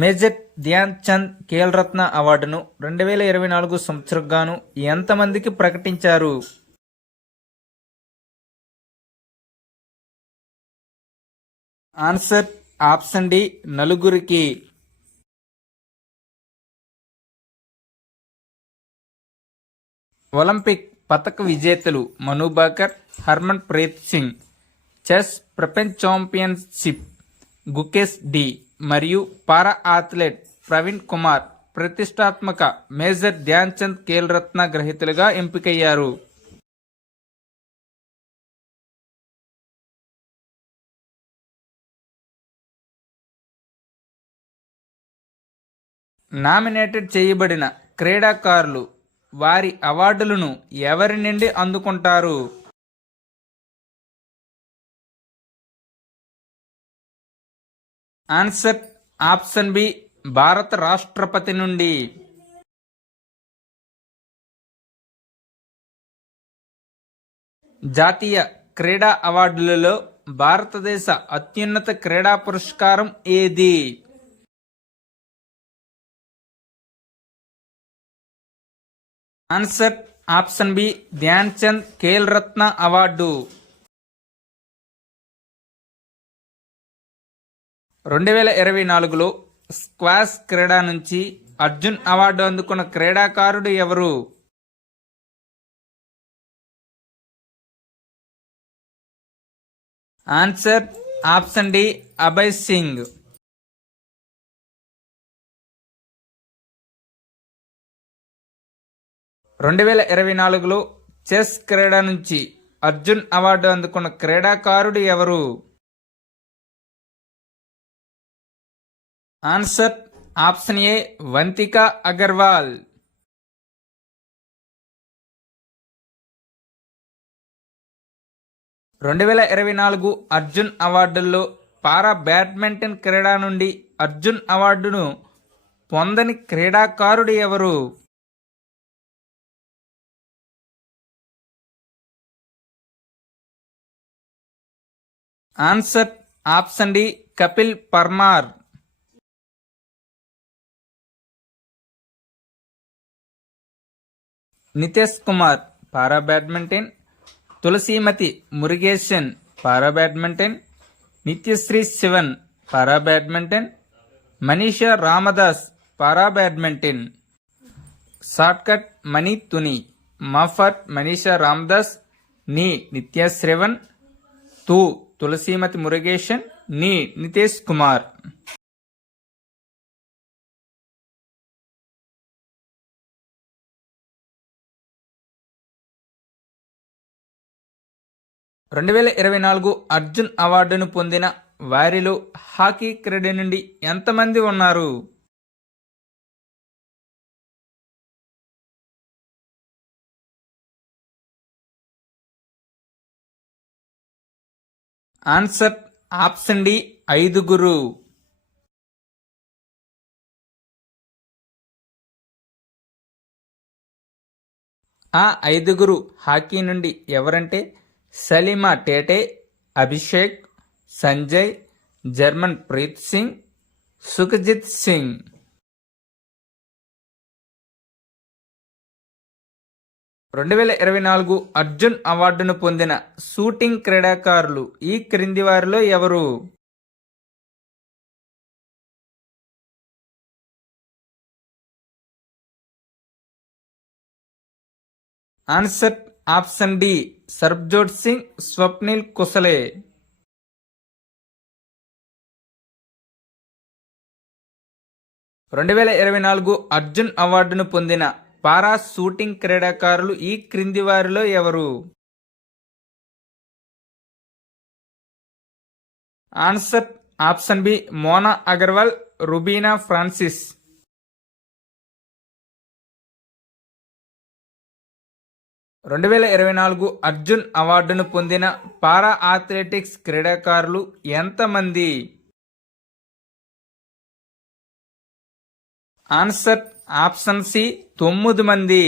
Major Dhyan Chand Khel రత్న అవార్డును 2024 సంవత్సరం గాను ఎంతమందికి ప్రకటించారు? ఆన్సర్ ఆప్షన్ డి నలుగురికి. ఒలింపిక్ పతక విజేతలు మను భాకర్, హర్మన్ ప్రీత్ సింగ్. చెస్ ప్రపంచ ఛాంపియన్షిప్ గుకేష్ డి మరియు పారా అథ్లెట్ ప్రవీణ్ కుమార్ ప్రతిష్టాత్మక మేజర్ ధ్యాన్ చంద్ ఖేల్ రత్న గ్రహీతలుగా ఎంపికయ్యారు. నామినేటెడ్ చేయబడిన క్రీడాకారులు వారి అవార్డులను ఎవరి నుండి అందుకుంటారు? ఆన్సర్ ఆప్షన్ బి భారత రాష్ట్రపతి నుండి. జాతీయ క్రీడా అవార్డులలో భారతదేశ అత్యున్నత క్రీడా పురస్కారం ఏది? Answer option B Dhyan Chand Khel Ratna award. 2024లో స్క్వాష్ క్రీడా నుంచి అర్జున్ అవార్డు అందుకున్న క్రీడాకారుడు ఎవరు? Answer option D Abhay Singh. 2024లో చెస్ క్రీడా నుంచి అర్జున్ అవార్డు అందుకున్న క్రీడాకారుడు ఎవరు? Answer option A Vantika Agrawal. 2024 Arjun అవార్డుల్లో పారా బ్యాడ్మింటన్ క్రీడా నుండి అర్జున్ అవార్డును పొందని క్రీడాకారుడు ఎవరు? Answer option D Kapil Parmar. Nitesh Kumar para badminton, Thulasimathi Murugesan para badminton, Nithyasri Sivan para badminton, Manisha Ramdas para badminton. షార్ట్కట్ మణి తుని మఫట్ మనీషా రామదాస్ ని నిత్యశ్రీవన్ తు తులసీమతి మురుగేశన్ ని నితేష్ కుమార్. 2024 అర్జున్ అవార్డును పొందిన వారిలో హాకీ క్రీడ నుండి ఎంతమంది ఉన్నారు? Answer option D 5. ఆ 5 హాకీ నుండి ఎవరంటే సలీమా టేటే, అభిషేక్, సంజయ్, జర్మన్ ప్రీత్ సింగ్, సుఖజిత్ సింగ్. 2024 అర్జున్ అవార్డును పొందిన షూటింగ్ క్రీడాకారులు ఈ క్రింది వారిలో ఎవరు? Answer option D Sarabjot Singh, Swapnil Kusale. 2024 Arjun అవార్డును పొందిన పారా షూటింగ్ క్రీడాకారులు ఈ క్రింది వారిలో ఎవరు? Answer option B Mona Agarwal, Rubina Francis. 2024 Arjun అవార్డును పొందిన పారా అథ్లెటిక్స్ క్రీడాకారులు ఎంతమంది? ఆన్సర్ ఆప్షన్ సి 9 మంది.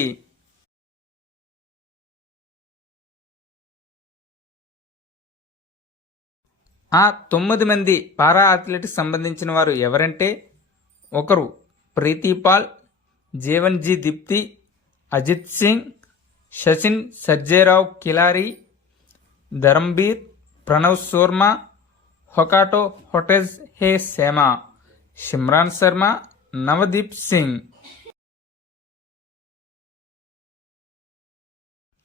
ఆ 9 మంది పారా అథ్లెటిక్స్ సంబంధించిన వారు ఎవరంటే ఒకరు ప్రీతిపాల్, జీవన్జీ దీప్తి, అజిత్ సింగ్, సచిన్ సర్జేరావ్ కిలారి, ధరంబీర్, ప్రణవ్ శర్మ, హొకాటో హొటెజ్ హే సేమా, సిమ్రాన్ శర్మ, నవదీప్ సింగ్.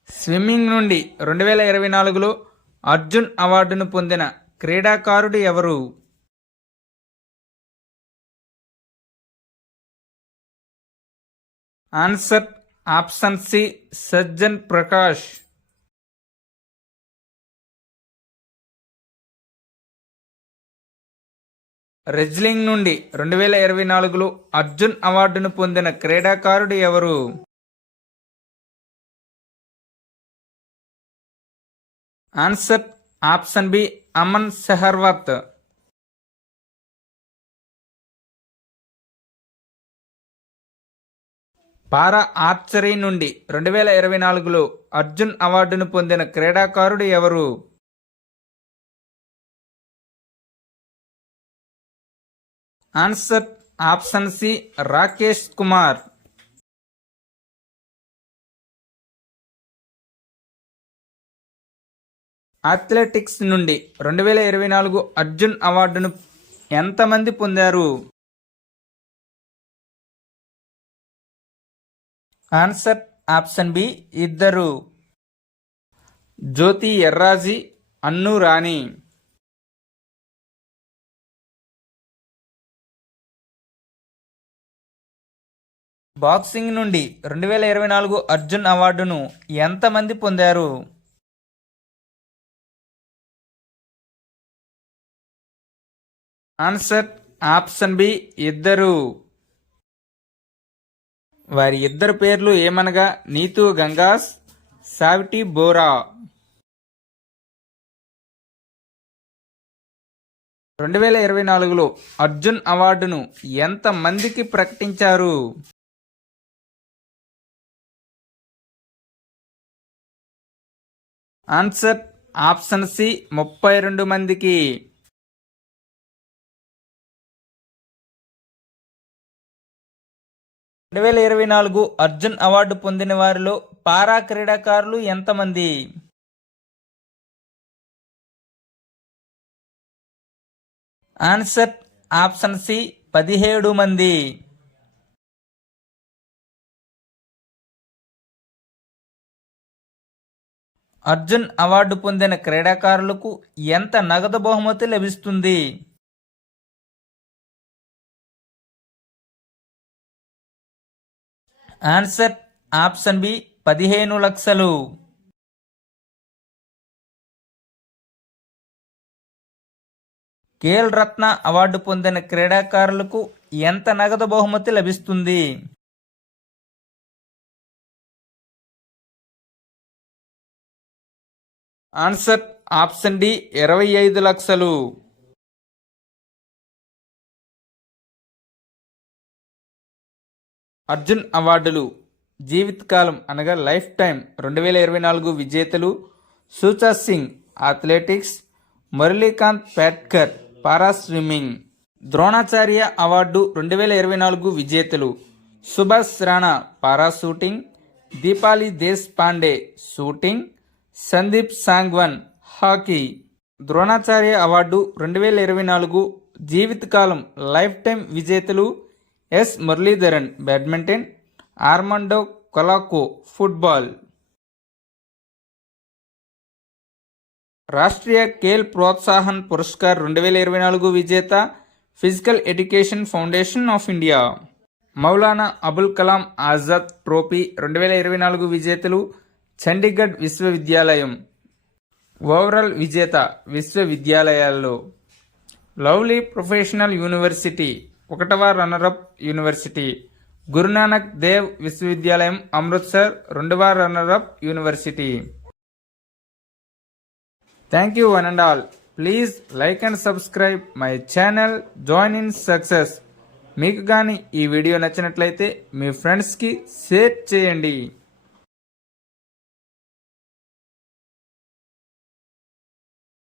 స్విమ్మింగ్ నుండి 2024లో అర్జున్ అవార్డును పొందిన క్రీడాకారుడు ఎవరు? Answer option C Sajan Prakash. Wrestling నుండి 2024లో అర్జున్ అవార్డును పొందిన క్రీడాకారుడు ఎవరు? Answer option B Aman Sehrawat. Para archery నుండి 2024లో అర్జున్ అవార్డును పొందిన క్రీడాకారుడు ఎవరు? Answer option C Rakesh Kumar. Athletics నుండి 2024 అర్జున్ అవార్డును ఎంతమంది పొందారు? ఆన్సర్ ఆప్షన్ బి ఇద్దరు. జ్యోతి ఎర్రాజీ, అన్ను రాణి. బాక్సింగ్ నుండి 2024 అర్జున్ అవార్డును ఎంతమంది పొందారు? ఆన్సర్ ఆప్షన్ బి ఇద్దరు. వారి ఇద్దరు పేర్లు ఏమనగా నీతూ గంగాస్, సావిటి బోరా. 2024లో అర్జున్ అవార్డును ఎంత మందికి ప్రకటించారు? ఆన్సర్ ఆప్షన్ సి 32 మందికి. అర్జున్ అవార్డు పొందిన వారిలో పారా క్రీడాకారులు ఎంతమంది? ఆన్సర్ ఆప్షన్ సి 17 మంది. అర్జున్ అవార్డు పొందిన క్రీడాకారులకు ఎంత నగదు బహుమతి లభిస్తుంది? ఆన్సర్ ఆప్షన్ బి 15 లక్షలు. ఖేల్ రత్న అవార్డు పొందిన క్రీడాకారులకు ఎంత నగదు బహుమతి లభిస్తుంది? ఆన్సర్ ఆప్షన్ డి 25 లక్షలు. అర్జున్ అవార్డులు జీవితకాలం అనగా లైఫ్ టైం 2024 విజేతలు Sucha Singh athletics, Murlikant Petkar para swimming. Dronacharya award 2024 విజేతలు Subhash Rana para shooting, Deepali Deshpande shooting, Sandeep Sangwan hockey. Dronacharya award 2024 జీవితకాలం లైఫ్ టైం విజేతలు S Muralidharan badminton, Armando Colaco football. Rashtriya Khel Protsahan Puraskar 2024 విజేత physical education foundation of India. Maulana Abul Kalam Azad trophy 2024 విజేతలు చండీగఢ్ విశ్వవిద్యాలయం. ఓవరాల్ విజేత విశ్వవిద్యాలయాల్లో లవ్లీ ప్రొఫెషనల్ యూనివర్సిటీ 1వ రన్నరప్ యూనివర్సిటీ, గురునానక్ దేవ్ విశ్వవిద్యాలయం అమృత్సర్ 2వ runner-up university. Thank you one and all. Please like and subscribe my channel join in success. మీకు కానీ ఈ వీడియో నచ్చినట్లయితే మీ ఫ్రెండ్స్కి షేర్ చేయండి.